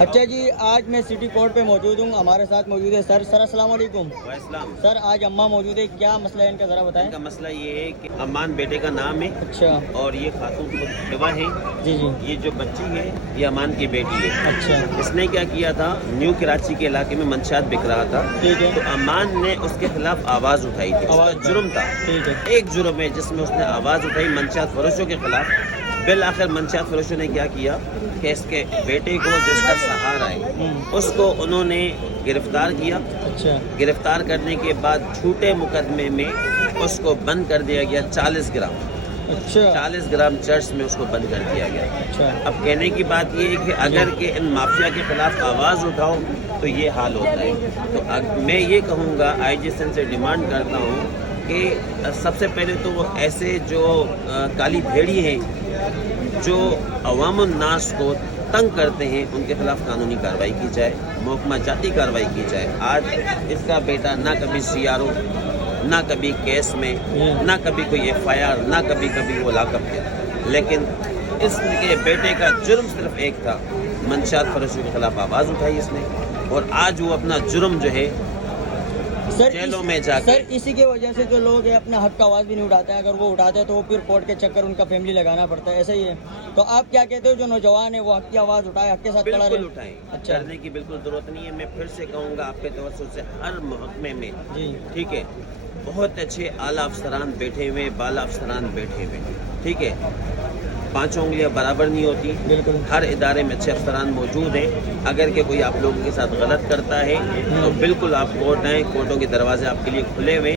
اچھا جی، آج میں سٹی کورٹ پہ موجود ہوں. ہمارے ساتھ موجود ہے سر. السلام علیکم. وعلیکم. سر آج اماں موجود ہے، کیا مسئلہ ہے ان کا ذرا بتائیں. ان کا مسئلہ یہ ہے کہ امان بیٹے کا نام ہے. اچھا. اور یہ خاتون خود بیوہ ہے. جی جی. یہ جو بچی ہے یہ امان کی بیٹی ہے. اچھا. اس نے کیا کیا تھا، نیو کراچی کے علاقے میں منشیات بک رہا تھا. ٹھیک ہے. تو امان نے اس کے خلاف آواز اٹھائی تھی. اس کا جرم تھا. ٹھیک ہے. ایک جرم ہے جس میں اس نے آواز اٹھائی منشیات فروشوں کے خلاف. بالآخر منشیات فروشوں نے کیا کیا کہ اس کے بیٹے کو جس کا سہارا ہے اس کو انہوں نے گرفتار کیا. اچھا. گرفتار کرنے کے بعد جھوٹے مقدمے میں اس کو بند کر دیا گیا 40 گرام. اچھا. 40 گرام چرس میں اس کو بند کر دیا گیا. اچھا. اب کہنے کی بات یہ ہے کہ اگر کہ ان مافیا کے خلاف آواز اٹھاؤ تو یہ حال ہوتا ہے. تو میں یہ کہوں گا آئی جی سن سے ڈیمانڈ کرتا ہوں کہ سب سے پہلے تو وہ ایسے جو کالی بھیڑی ہیں جو عوام الناس کو تنگ کرتے ہیں ان کے خلاف قانونی کارروائی کی جائے، محکمہ جاتی کارروائی کی جائے. آج اس کا بیٹا نہ کبھی سی آر او، نہ کبھی کیس میں، نہ کبھی کوئی ایف آئی آر، نہ کبھی وہ لاک اپ ہے. لیکن اس کے بیٹے کا جرم صرف ایک تھا، منشیات فروشوں کے خلاف آواز اٹھائی اس نے، اور آج وہ اپنا جرم جو ہے جیلوں میں جا کے. سر اسی کی وجہ سے جو لوگ اپنا حق کا آواز بھی نہیں اٹھاتے ہیں. اگر وہ اٹھاتے ہیں تو وہ پھر کورٹ کے چکر ان کا فیملی لگانا پڑتا ہے. ایسا ہی ہے. تو آپ کیا کہتے ہو جو نوجوان ہے وہ حق کی آواز اٹھائے، حق کے ساتھ کھڑا رہے؟ بالکل اٹھائیں. اچھا. ڈرنے کی بالکل ضرورت نہیں ہے. میں پھر سے کہوں گا آپ کے توسط سے ہر محکمے میں جی ٹھیک ہے بہت اچھے اعلیٰ افسران بیٹھے ہوئے، بالا افسران بیٹھے ہوئے. ٹھیک ہے، پانچوں انگلیاں برابر نہیں ہوتی. بالکل. ہر ادارے میں اچھے افسران موجود ہیں. اگر کہ کوئی آپ لوگوں کے ساتھ غلط کرتا ہے تو بالکل آپ کورٹ آئیں، کورٹوں کے دروازے آپ کے لیے کھلے ہوئے.